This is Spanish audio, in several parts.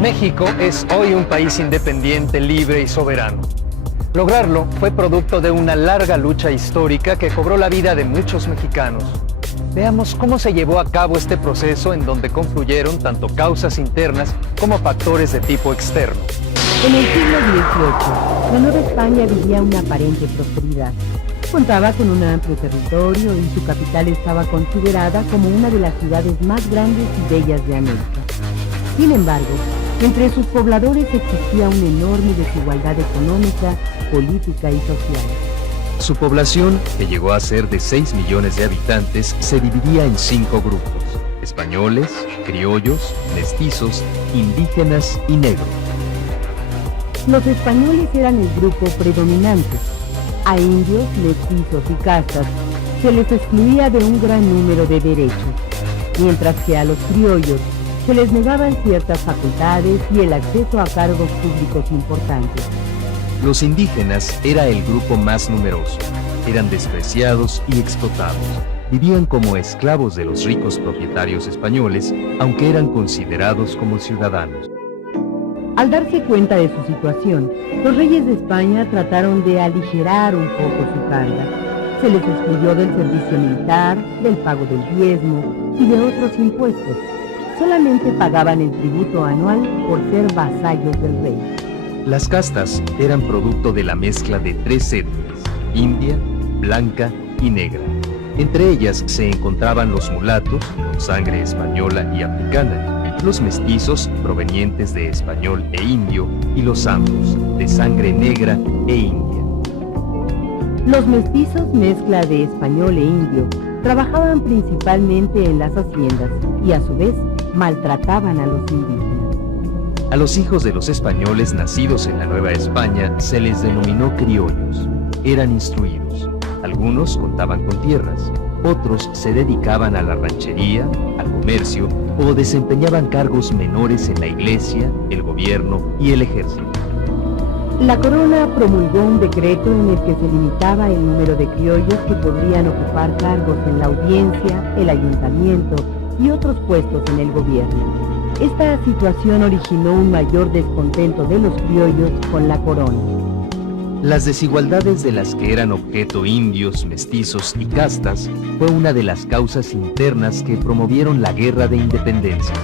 México es hoy un país independiente, libre y soberano. Lograrlo fue producto de una larga lucha histórica que cobró la vida de muchos mexicanos. Veamos cómo se llevó a cabo este proceso en donde confluyeron tanto causas internas como factores de tipo externo. En el siglo XVIII, la Nueva España vivía una aparente prosperidad. Contaba con un amplio territorio y su capital estaba considerada como una de las ciudades más grandes y bellas de América. Sin embargo, entre sus pobladores existía una enorme desigualdad económica, política y social. Su población, que llegó a ser de 6 millones de habitantes, se dividía en 5 grupos: españoles, criollos, mestizos, indígenas y negros. Los españoles eran el grupo predominante. A indios, mestizos y castas se les excluía de un gran número de derechos, mientras que a los criollos se les negaban ciertas facultades y el acceso a cargos públicos importantes. Los indígenas era el grupo más numeroso. Eran despreciados y explotados. Vivían como esclavos de los ricos propietarios españoles, aunque eran considerados como ciudadanos. Al darse cuenta de su situación, los reyes de España trataron de aligerar un poco su carga. Se les excluyó del servicio militar, del pago del diezmo y de otros impuestos. Solamente pagaban el tributo anual por ser vasallos del rey. Las castas eran producto de la mezcla de 3 etnias: india, blanca y negra. Entre ellas se encontraban los mulatos, con sangre española y africana, los mestizos, provenientes de español e indio, y los zambos, de sangre negra e india. Los mestizos, mezcla de español e indio, trabajaban principalmente en las haciendas y a su vez maltrataban a los indígenas. A los hijos de los españoles nacidos en la Nueva España se les denominó criollos. Eran instruidos. Algunos contaban con tierras, otros se dedicaban a la ranchería, al comercio o desempeñaban cargos menores en la iglesia, el gobierno y el ejército. La corona promulgó un decreto en el que se limitaba el número de criollos que podrían ocupar cargos en la audiencia, el ayuntamiento y otros puestos en el gobierno. Esta situación originó un mayor descontento de los criollos con la corona. Las desigualdades de las que eran objeto indios, mestizos y castas fue una de las causas internas que promovieron la Guerra de Independencia.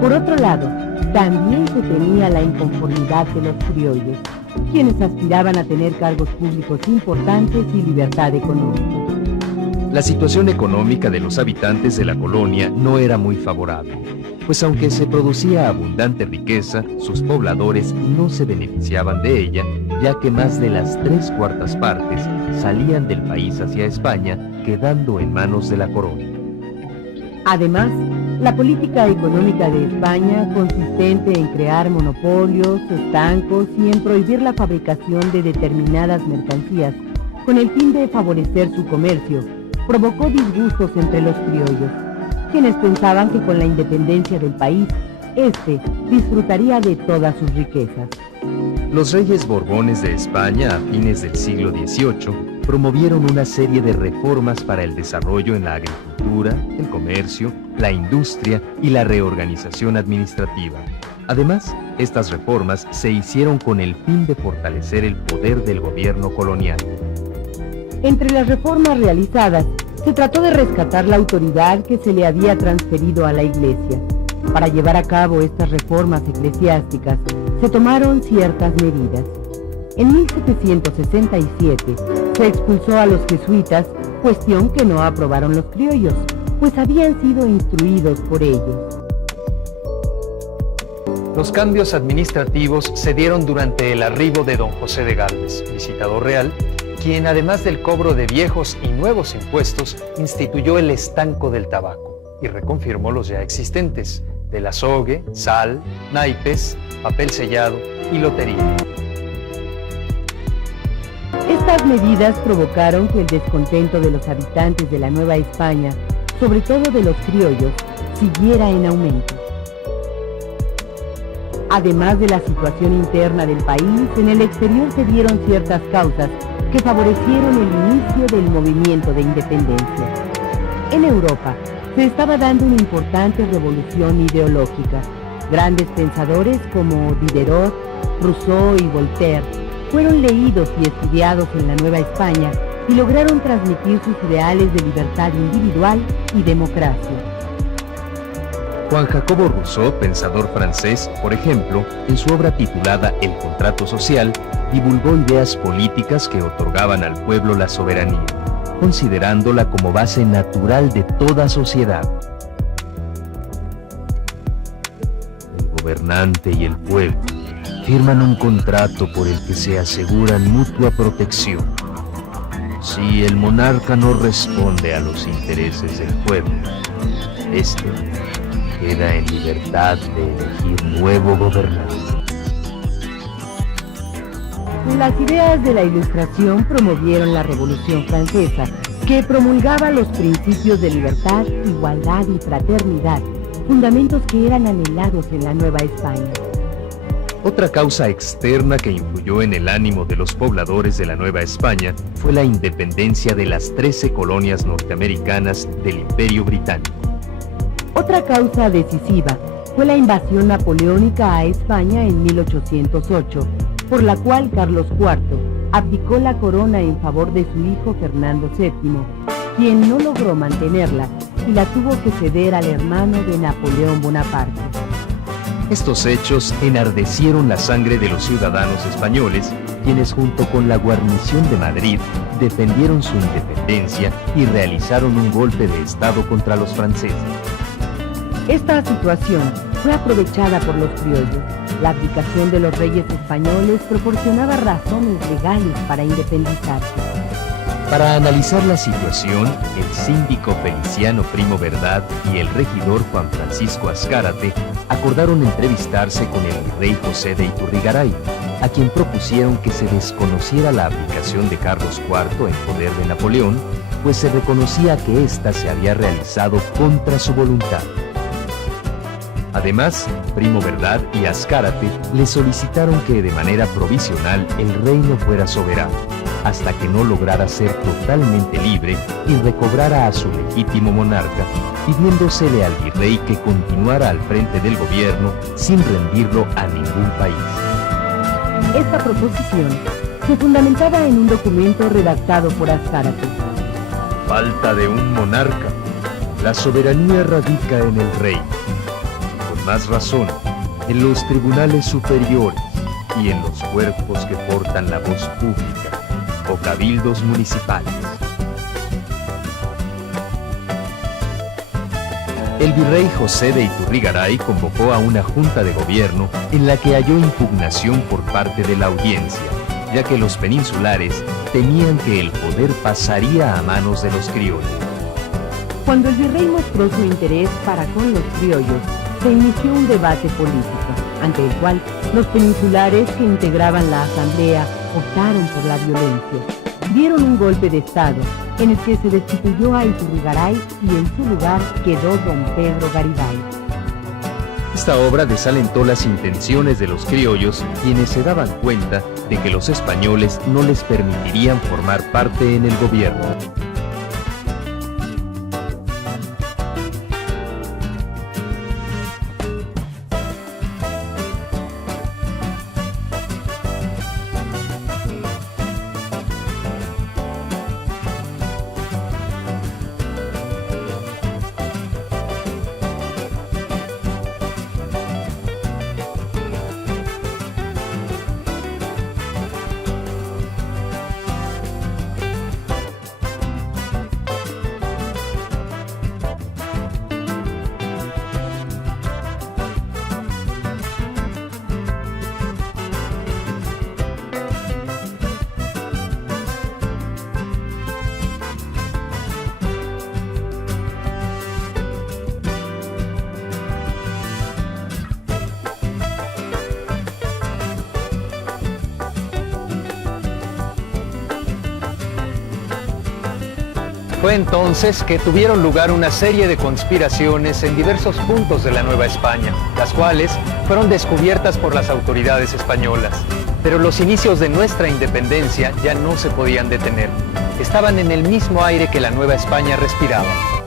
Por otro lado, también se tenía la inconformidad de los criollos, quienes aspiraban a tener cargos públicos importantes y libertad económica. La situación económica de los habitantes de la colonia no era muy favorable, pues aunque se producía abundante riqueza, sus pobladores no se beneficiaban de ella, ya que más de las 3/4 partes salían del país hacia España, quedando en manos de la corona. Además, la política económica de España, consistente en crear monopolios, estancos y en prohibir la fabricación de determinadas mercancías, con el fin de favorecer su comercio, provocó disgustos entre los criollos, quienes pensaban que con la independencia del país, este disfrutaría de todas sus riquezas. Los reyes Borbones de España a fines del siglo XVIII promovieron una serie de reformas para el desarrollo en la agricultura, el comercio, la industria y la reorganización administrativa. Además, estas reformas se hicieron con el fin de fortalecer el poder del gobierno colonial. Entre las reformas realizadas, se trató de rescatar la autoridad que se le había transferido a la Iglesia. Para llevar a cabo estas reformas eclesiásticas, se tomaron ciertas medidas. En 1767 se expulsó a los jesuitas, cuestión que no aprobaron los criollos, pues habían sido instruidos por ellos. Los cambios administrativos se dieron durante el arribo de don José de Gálvez, visitador real, quien además del cobro de viejos y nuevos impuestos, instituyó el estanco del tabaco y reconfirmó los ya existentes, del azogue, sal, naipes, papel sellado y lotería. Estas medidas provocaron que el descontento de los habitantes de la Nueva España, sobre todo de los criollos, siguiera en aumento. Además de la situación interna del país, en el exterior se dieron ciertas causas que favorecieron el inicio del movimiento de independencia. En Europa se estaba dando una importante revolución ideológica. Grandes pensadores como Diderot, Rousseau y Voltaire fueron leídos y estudiados en la Nueva España y lograron transmitir sus ideales de libertad individual y democracia. Juan Jacobo Rousseau, pensador francés, por ejemplo, en su obra titulada El contrato social, divulgó ideas políticas que otorgaban al pueblo la soberanía, considerándola como base natural de toda sociedad. El gobernante y el pueblo firman un contrato por el que se aseguran mutua protección. Si el monarca no responde a los intereses del pueblo, este queda en libertad de elegir nuevo gobernante. Las ideas de la Ilustración promovieron la Revolución Francesa, que promulgaba los principios de libertad, igualdad y fraternidad, fundamentos que eran anhelados en la Nueva España. Otra causa externa que influyó en el ánimo de los pobladores de la Nueva España fue la independencia de las 13 colonias norteamericanas del Imperio Británico. Otra causa decisiva fue la invasión napoleónica a España en 1808, por la cual Carlos IV abdicó la corona en favor de su hijo Fernando VII, quien no logró mantenerla y la tuvo que ceder al hermano de Napoleón Bonaparte. Estos hechos enardecieron la sangre de los ciudadanos españoles, quienes junto con la guarnición de Madrid defendieron su independencia y realizaron un golpe de Estado contra los franceses. Esta situación fue aprovechada por los criollos. La abdicación de los reyes españoles proporcionaba razones legales para independizarse. Para analizar la situación, el síndico Feliciano Primo Verdad y el regidor Juan Francisco Azcárate acordaron entrevistarse con el virrey José de Iturrigaray, a quien propusieron que se desconociera la abdicación de Carlos IV en poder de Napoleón, pues se reconocía que ésta se había realizado contra su voluntad. Además, Primo Verdad y Azcárate le solicitaron que de manera provisional el reino fuera soberano, hasta que no lograra ser totalmente libre y recobrara a su legítimo monarca, pidiéndosele al virrey que continuara al frente del gobierno sin rendirlo a ningún país. Esta proposición se fundamentaba en un documento redactado por Azcárate. Falta de un monarca. La soberanía radica en el rey. Con más razón, en los tribunales superiores y en los cuerpos que portan la voz pública o cabildos municipales. El virrey José de Iturrigaray convocó a una junta de gobierno en la que halló impugnación por parte de la audiencia, ya que los peninsulares temían que el poder pasaría a manos de los criollos. Cuando el virrey mostró su interés para con los criollos, se inició un debate político, ante el cual los peninsulares que integraban la asamblea optaron por la violencia. Dieron un golpe de Estado, en el que se destituyó a Iturrigaray y en su lugar quedó don Pedro Garibay. Esta obra desalentó las intenciones de los criollos, quienes se daban cuenta de que los españoles no les permitirían formar parte en el gobierno. Fue entonces que tuvieron lugar una serie de conspiraciones en diversos puntos de la Nueva España, las cuales fueron descubiertas por las autoridades españolas. Pero los inicios de nuestra independencia ya no se podían detener. Estaban en el mismo aire que la Nueva España respiraba.